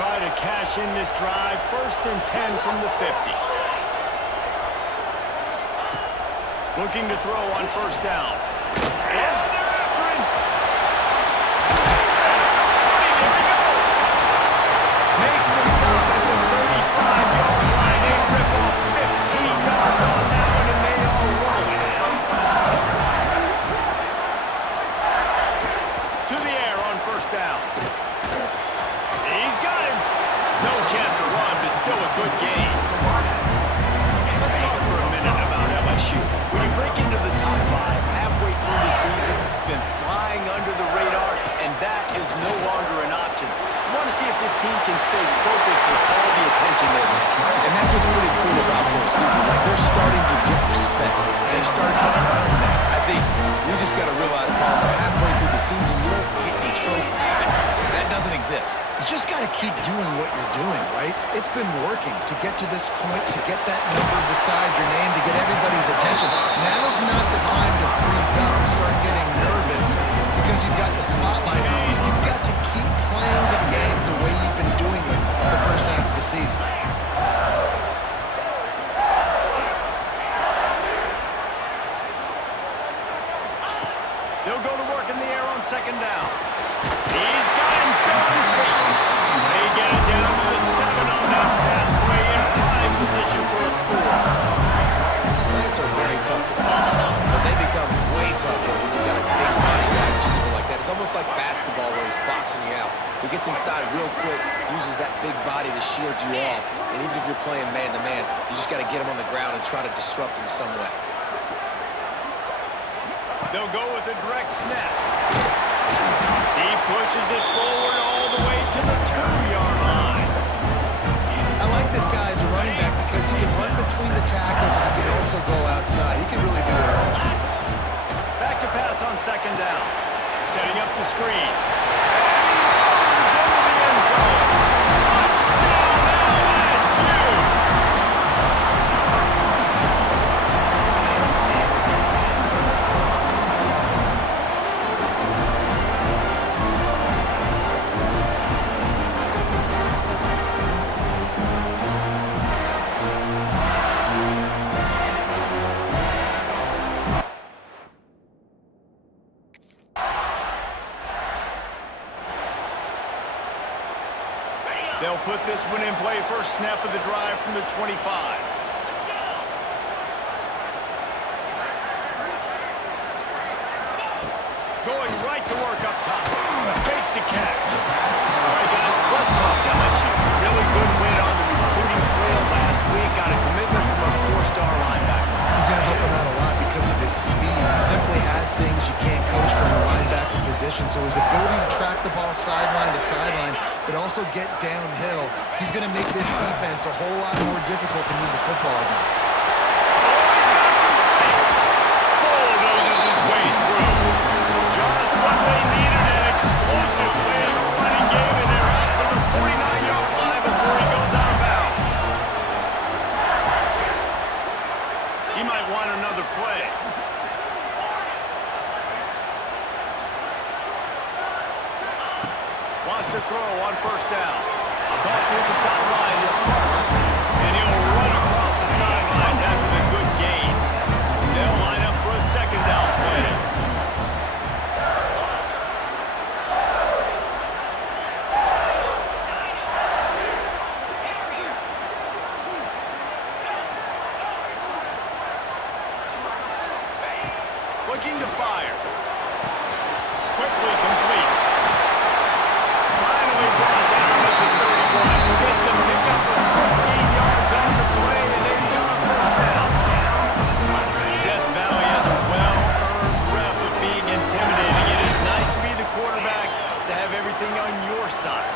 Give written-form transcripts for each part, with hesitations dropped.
try to cash in this drive. 1st and 10 from the 50. Looking to throw on 1st down. Oh, they're after him. Here we go. Makes the stop at the 35-yard line. They rip off 15 yards on that one, and they are rolling. To the air on 1st down. He's got him. No chance to run, but still a good game. Let's talk for a minute about LSU. When you break into the top 5 halfway through the season, been flying under the radar, and that is no longer an option. You want to see if this team can stay focused with all the attention they've had. And that's what's pretty cool about their season. Like, they're starting to get respect. They've started to earn that. I think we just got to realize, Paul, halfway through the season, you don't get any trophies. That doesn't exist. You just got to keep doing what you're doing, right? It's been working to get to this point, to get that number beside your name, to get everybody's attention. Now's not the time to freeze up and start getting nervous because you've got the spotlight on you. You've got to keep playing the game the way you've been doing it the first half of the season. They'll go to work in the air on 2nd down. He's got him still on his feet. They get it down to the 7 on that pass play in prime position for a score. Slants are very tough to call, but they become way tougher when you got a big body wide receiver like that. It's almost like basketball where he's boxing you out. He gets inside real quick, uses that big body to shield you off, and even if you're playing man-to-man, you just got to get him on the ground and try to disrupt him some way. They'll go with a direct snap. He pushes it forward all the way to the 2-yard line. I like this guy as a running back because he can run between the tackles and he can also go outside. He can really do it all. Back to pass on 2nd down. Setting up the screen. And he runs into the end zone. Touchdown LSU! They'll put this one in play. 1st snap of the drive from the 25. Going right to work up top. Makes the catch. All right, guys, let's talk LSU. Really good win on the recruiting trail last week. Got a commitment from a 4-star linebacker. He's going to help him out a lot because of his speed. He simply has things you can't coach from a linebacker position. So his ability to track the ball sideline to sideline, but also get downhill, he's going to make this defense a whole lot more difficult to move the football against. He's got some space. Bulldozes his way through. Just what they needed, an explosive play in the running game, and they're out to the 49-yard line before he goes out of bounds. He might want another play. Wants to throw on 1st down. Caught near the sideline. It's Parker. And he'll run across the sidelines after a good gain. They'll line up for a 2nd down play. Looking to fire. Quickly complete. Finally brought down at the 31. Gets a pickup of 15 yards on the play, and they've got a 1st down. Death Valley has a well-earned rep of being intimidating. It is nice to be the quarterback, to have everything on your side.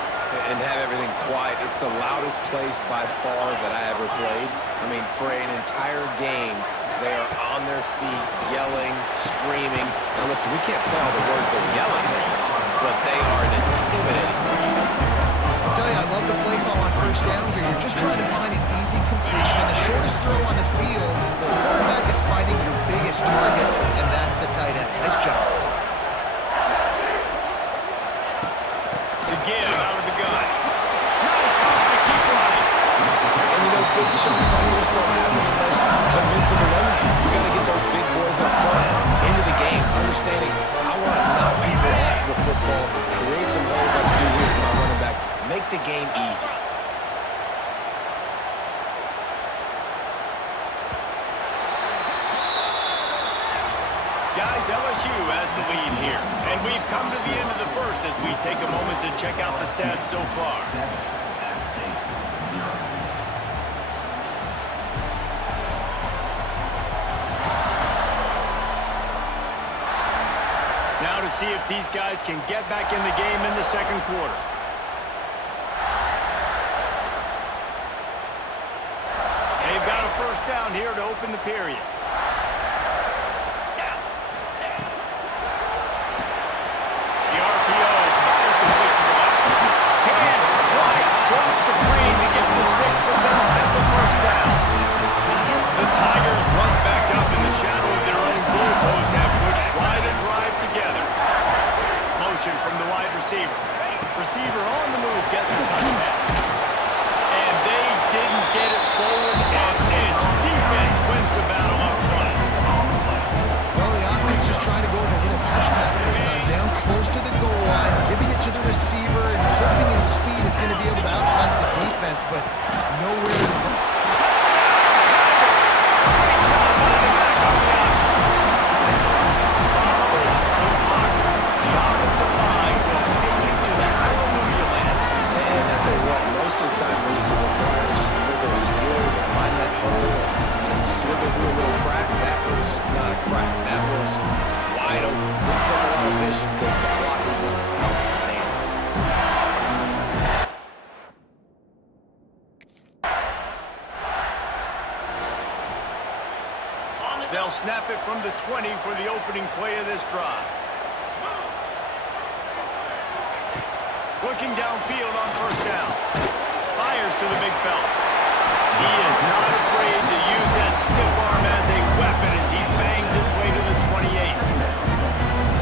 And have everything quiet. It's the loudest place by far that I ever played. I mean, for an entire game, they are on their feet, yelling, screaming. Now listen, we can't play all the words they're yelling at us, but they are intimidating. I'll tell you, I love the play call on 1st down here. You're just trying to find an easy completion, and the shortest throw on the field, the quarterback is finding your biggest target, and that's the tight end. Nice job. The give out of the gun. Nice Chunks like this don't happen unless you come into the run. You got to get those big boys up front into the game, understanding I want to knock people off the football, create some holes like you do here for my running back, make the game easy. Guys, LSU has the lead here. And we've come to the end of the first as we take a moment to check out the stats so far. Now to see if these guys can get back in the game in the second quarter. They've got a first down here to open the period. From the wide receiver. Receiver on the move gets the touchdown. And they didn't get it forward an inch. Defense wins the battle up front. Well, the offense just trying to go over a little touch pass this time. Down close to the goal line, giving it to the receiver and hoping his speed is going to be able to outflank the defense, but nowhere to go. Most of the time, racing requires a little bit of skill to find that hole and slither through a little crack. That was not a crack. That was wide open. Didn't take a lot of vision because the blocking was outstanding. They'll snap it from the 20 for the opening play of this drive. Looking downfield on first down. Fires to the big fella. He is not afraid to use that stiff arm as a weapon as he bangs his way to the 28.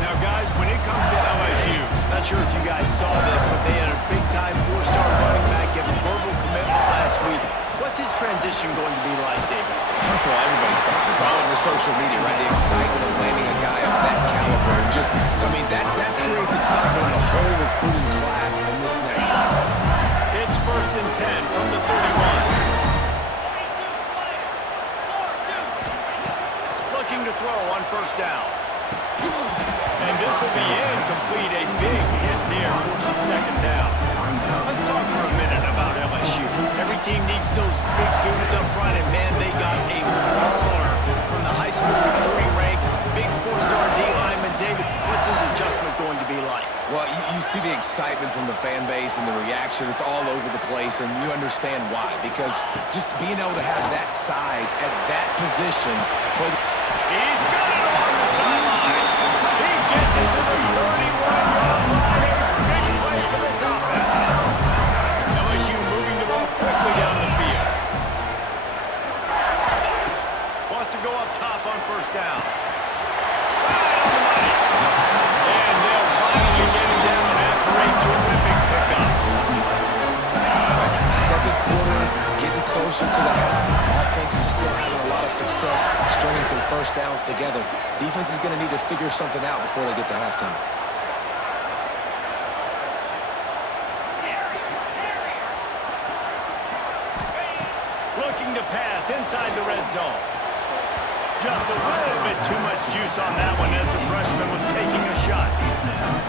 Now, guys, when it comes to LSU, not sure if you guys saw this, but they had a big-time four-star running back give a verbal commitment last week. What's his transition going to be like, David? First of all, everybody saw it. It's all over social media, right? The excitement of landing a guy of that caliber. And just, I mean, that creates excitement in the whole recruiting class in this next cycle. It's 1st and 10 from the 31. Looking to throw on first down. And this will be incomplete. A big hit there forces second down. Let's talk for a minute about LSU. Every team needs those big dudes up front, and man, they got a baller from the high school recruiting ranks. Big four-star D-lineman. David, what's his adjustment going to be like? Well, you see the excitement from the fan base and the reaction. It's all over the place, and you understand why. Because just being able to have that size at that position. He's got it on the sideline. He gets it to the 31-yard line. Big play for this offense. LSU moving the ball quickly down the field. Wants to go up top on first down. Right on the money. And they'll finally get him down after a terrific pickup. Second quarter, getting closer to the half. Offense is still having a lot of success stringing some first downs together. Defense is going to need to figure something out before they get to halftime. Looking to pass inside the red zone. Just a little bit too much juice on that one as the freshman was taking a shot.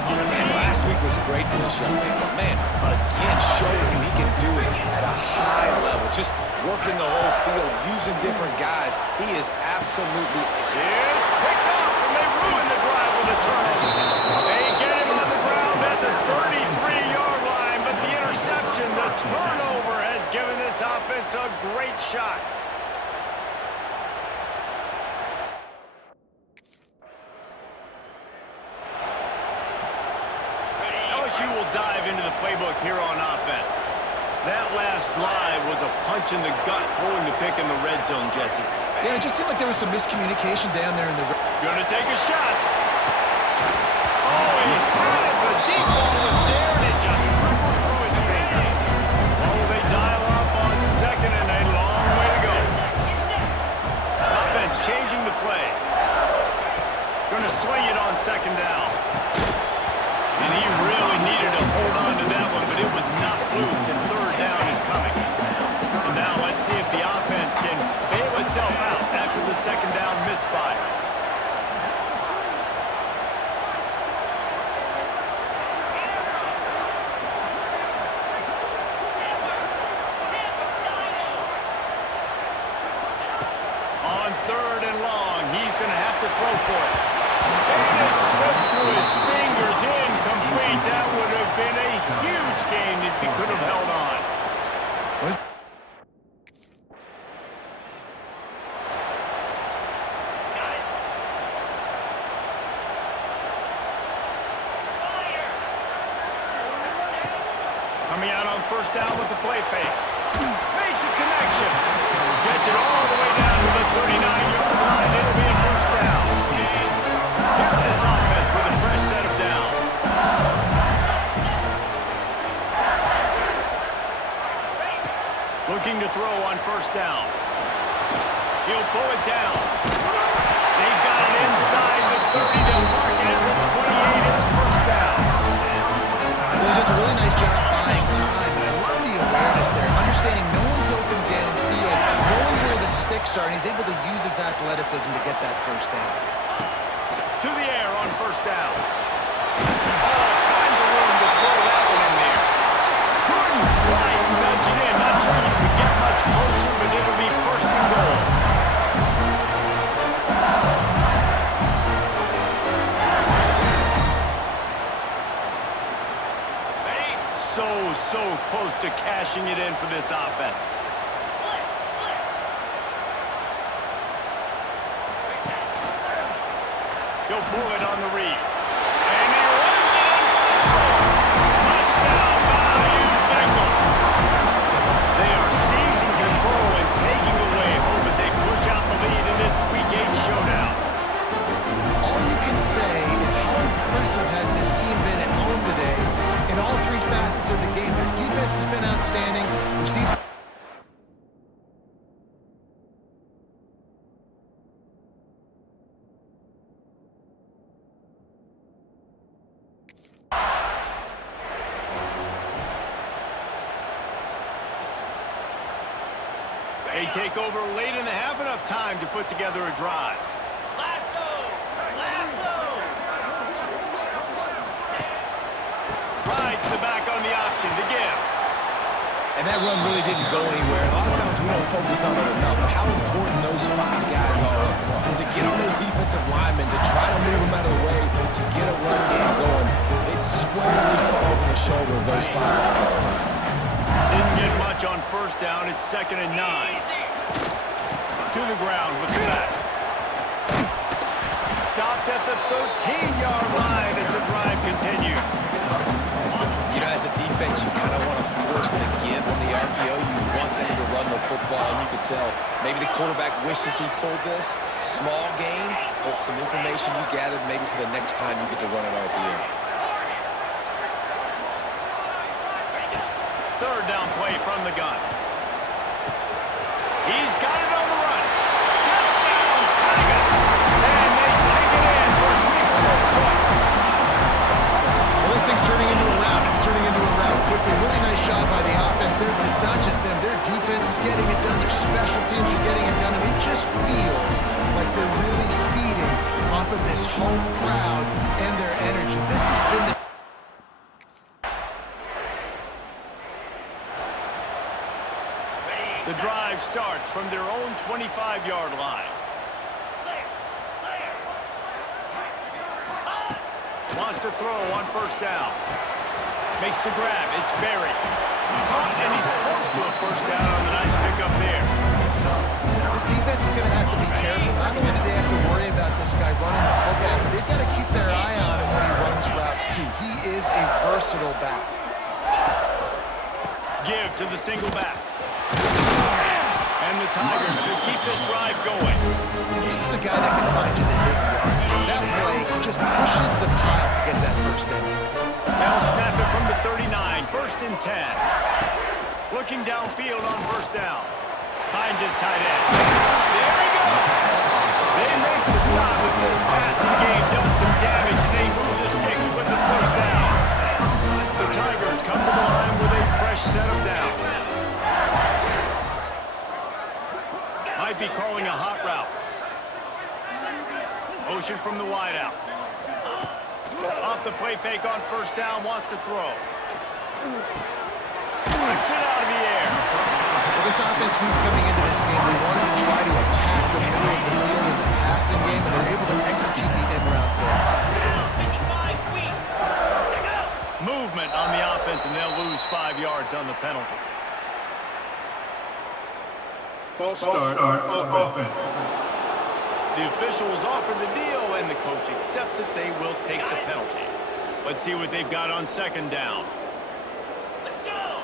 Man, last week was great for this young man, but man, again, showing you he can do it at a high level. Just working the whole field, using different guys. He is absolutely... It's picked off, and they ruin the drive with a turnover. They get him on the ground at the 33-yard line, but the interception, the turnover, has given this offense a great shot. LSU will dive into the playbook here on offense. That last drive was a punch in the gut, throwing the pick in the red zone, Jesse. Yeah, it just seemed like there was some miscommunication down there in the... Gonna take a shot. Oh, he had it. The deep ball was there, and it just trickled through his fingers. Oh, they dial up on second, and a long way second down. And he really needed to hold on to that one, but it was not loose, and third down is coming. And now let's see if the offense can bail itself out after the second down misfire. On third and long, he's going to have to throw for it. And it slips through his fingers, incomplete. That would have been a huge gain if he could have held on. Coming out on first down with the play fake. Makes a connection. Gets it all the way down to the 39-yard line. It'll be a first down. Here's this offense with a fresh set of downs. Looking to throw on first down. He'll pull it down. They've got it inside the 30. They'll mark it at the 28. It's first down. Well, he does a really nice job buying time, and I love the awareness there, understanding no one's open downfield, knowing where the sticks are, and he's able to use his athleticism to get that first down. To the air on first down. All kinds of room to throw that one in there. Couldn't quite nudge it in. Not sure you could get much closer, but it'll be first and goal. So close to cashing it in for this offense. He'll pull it on the read. And he runs it in for the score. Touchdown, Bayou Bengals. They are seizing control and taking away hope as they push out the lead in this Week 8 showdown. All you can say is how impressive has this team been at home today in all three facets of the game. Their defense has been outstanding. We've seen They take over late in the half, enough time to put together a drive. Rides the back on the option to give. And that run really didn't go anywhere. A lot of times we don't focus on it enough, but how important those five guys are up front. To get on those defensive linemen, to try to move them out of the way, to get a run game going, it squarely falls on the shoulder of those five offensive linemen. Didn't get much on first down. It's 2nd and 9. To the ground with the back. Stopped at the 13-yard line as the drive continues. You know, as a defense, you kind of want to force the give on the RPO. You want them to run the football, and you can tell maybe the quarterback wishes he pulled this. Small gain, but some information you gathered maybe for the next time you get to run an RPO. Third down play from the gun. He's got it on the run. Touchdown, Tigers! And they take it in for 6 more points. well, this thing's turning into a rout. It's turning into a rout quickly. Really nice job by the offense there, but it's not just them. Their defense is getting it done. Their special teams are getting it done, and it just feels like they're really feeding off of this home crowd and their energy. This has been the The drive starts from their own 25-yard line. Wants to throw on first down. Makes the grab. It's Berry. Caught, and he's close to a first down on the nice pickup there. This defense is going to have to be careful. Not only do they have to worry about this guy running the football, but they've got to keep their eye on him when he runs routes, too. He is a versatile back. Give to the single back. And the Tigers will keep this drive going. This is a guy that can find you the hidden yard. That play just pushes the pile to get that first down. Now snap it from the 39, 1st and 10. Looking downfield on first down. Finds his tight end. There he goes! They make the stop, but this passing game does some damage might be calling a hot route. Motion from the wideout. Off the play fake on first down, wants to throw. Flicks it out of the air. Well, this offense knew coming into this game they wanted to try to attack the middle of the field in the passing game, and they're able to execute the in route there. Movement on the offense, and they'll lose 5 yards on the penalty. False start on offense. The officials offer the deal, and the coach accepts it. They will take the penalty. Let's see what they've got on second down. Let's go!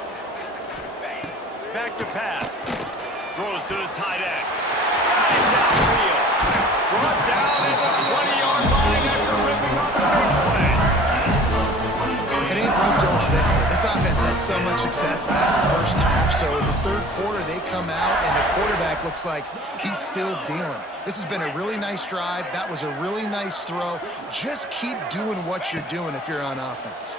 Back to pass. Throws to the tight end. Got him downfield. Brought down at the 20-yard line after ripping off the big play. If it ain't broke, don't fix it. This offense had so much success in that first half, so in the third quarter they come out and the quarterback looks like he's still dealing. This has been a really nice drive. That was a really nice throw. Just keep doing what you're doing if you're on offense.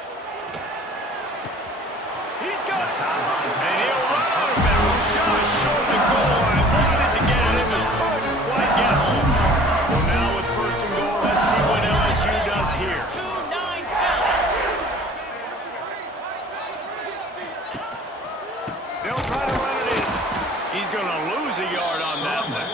He's got it. And he'll run out of bounds. Just showed the goal line. Wanted to get it in, but couldn't quite get home. So now with first and goal, let's see what LSU does here. They'll try to run it in. He's going to lose a yard on that one.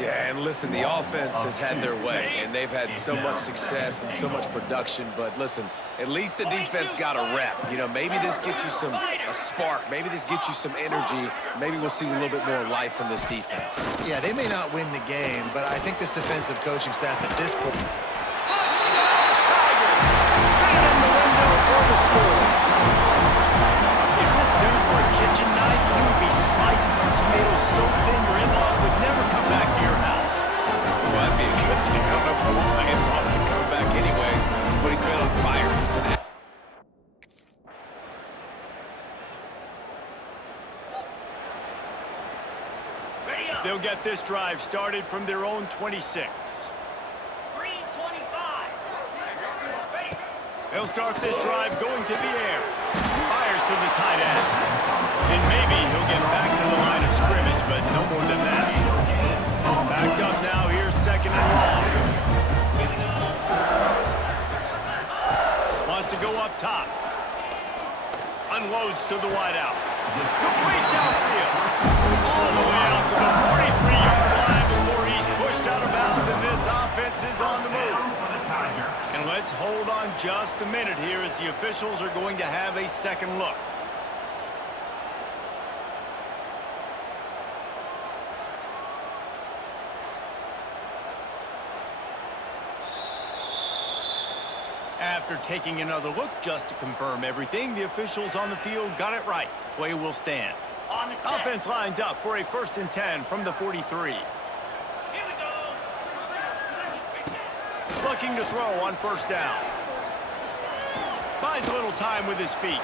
Yeah, and listen, the offense has had their way, and they've had so much success and so much production. But listen, at least the defense got a rep. You know, maybe this gets you a spark. Maybe this gets you some energy. Maybe we'll see a little bit more life from this defense. Yeah, they may not win the game, but I think this defensive coaching staff at this point. Feet in the window for the score. If this dude were a kitchen knife, he would be slicing your tomatoes so thin your in-laws would never come back to your house. Well, that'd be a good thing. I don't know if I want my in-laws to come back anyways, but he's been on fire. He's been... They'll get this drive started from their own 26. They'll start this drive going to the air. Fires to the tight end. And maybe he'll get back to the line of scrimmage, but no more than that. Backed up now, here's second and long. Wants to go up top. Unloads to the wideout. Complete downfield. All the way out to the 43-yard line before he's pushed out of bounds, and this offense is on the move. And let's hold on just a minute here as the officials are going to have a second look. After taking another look just to confirm everything, the officials on the field got it right. The play will stand. Offense lines up for a 1st and 10 from the 43. Looking to throw on first down. Buys a little time with his feet.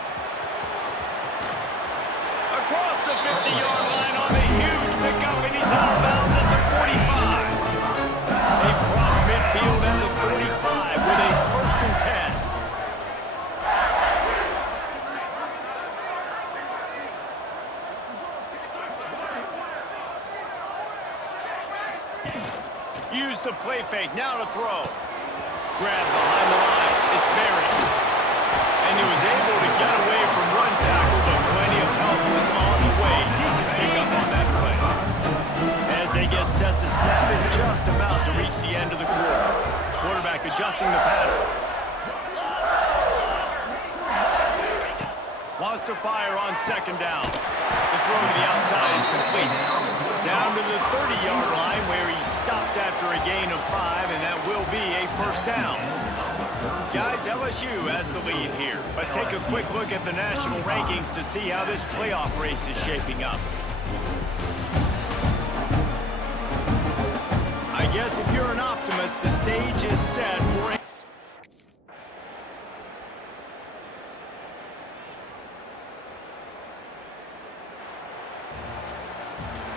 Across the 50-yard line on the huge pickup, and he's out of bounds at the 45. They cross midfield at the 45 with a 1st and 10. Use the play fake, now to throw. Grabbed behind the line, it's buried. And he was able to get away from run tackle, but plenty of help was on the way. Decent pickup on that play. As they get set to snap it, just about to reach the end of the quarter. Quarterback adjusting the pattern. Wants to fire on second down. The throw to the outside is complete. Down to the 30-yard line where he stopped after a gain of 5, and that will be a 1st down. Guys, LSU has the lead here. Let's take a quick look at the national rankings to see how this playoff race is shaping up. I guess if you're an optimist, the stage is set for a...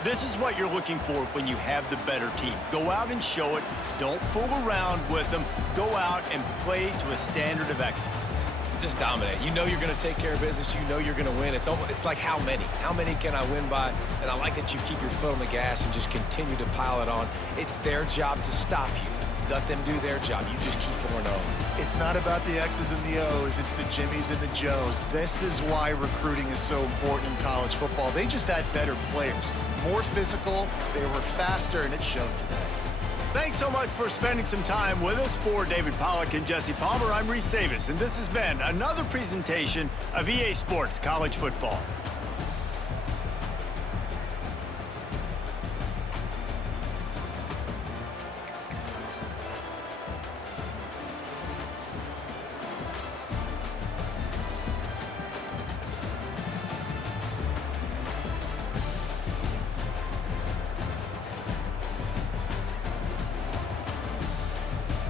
This is what you're looking for when you have the better team. Go out and show it. Don't fool around with them. Go out and play to a standard of excellence. Just dominate. You know you're going to take care of business. You know you're going to win. It's like how many? How many can I win by? And I like that you keep your foot on the gas and just continue to pile it on. It's their job to stop you. Let them do their job. You just keep going on. It's not about the X's and the O's. It's the Jimmies and the Joes. This is why recruiting is so important in college football. They just had better players, more physical, they were faster, and it showed today. Thanks so much for spending some time with us. For David Pollack and Jesse Palmer, I'm Reese Davis, and this has been another presentation of EA Sports College Football.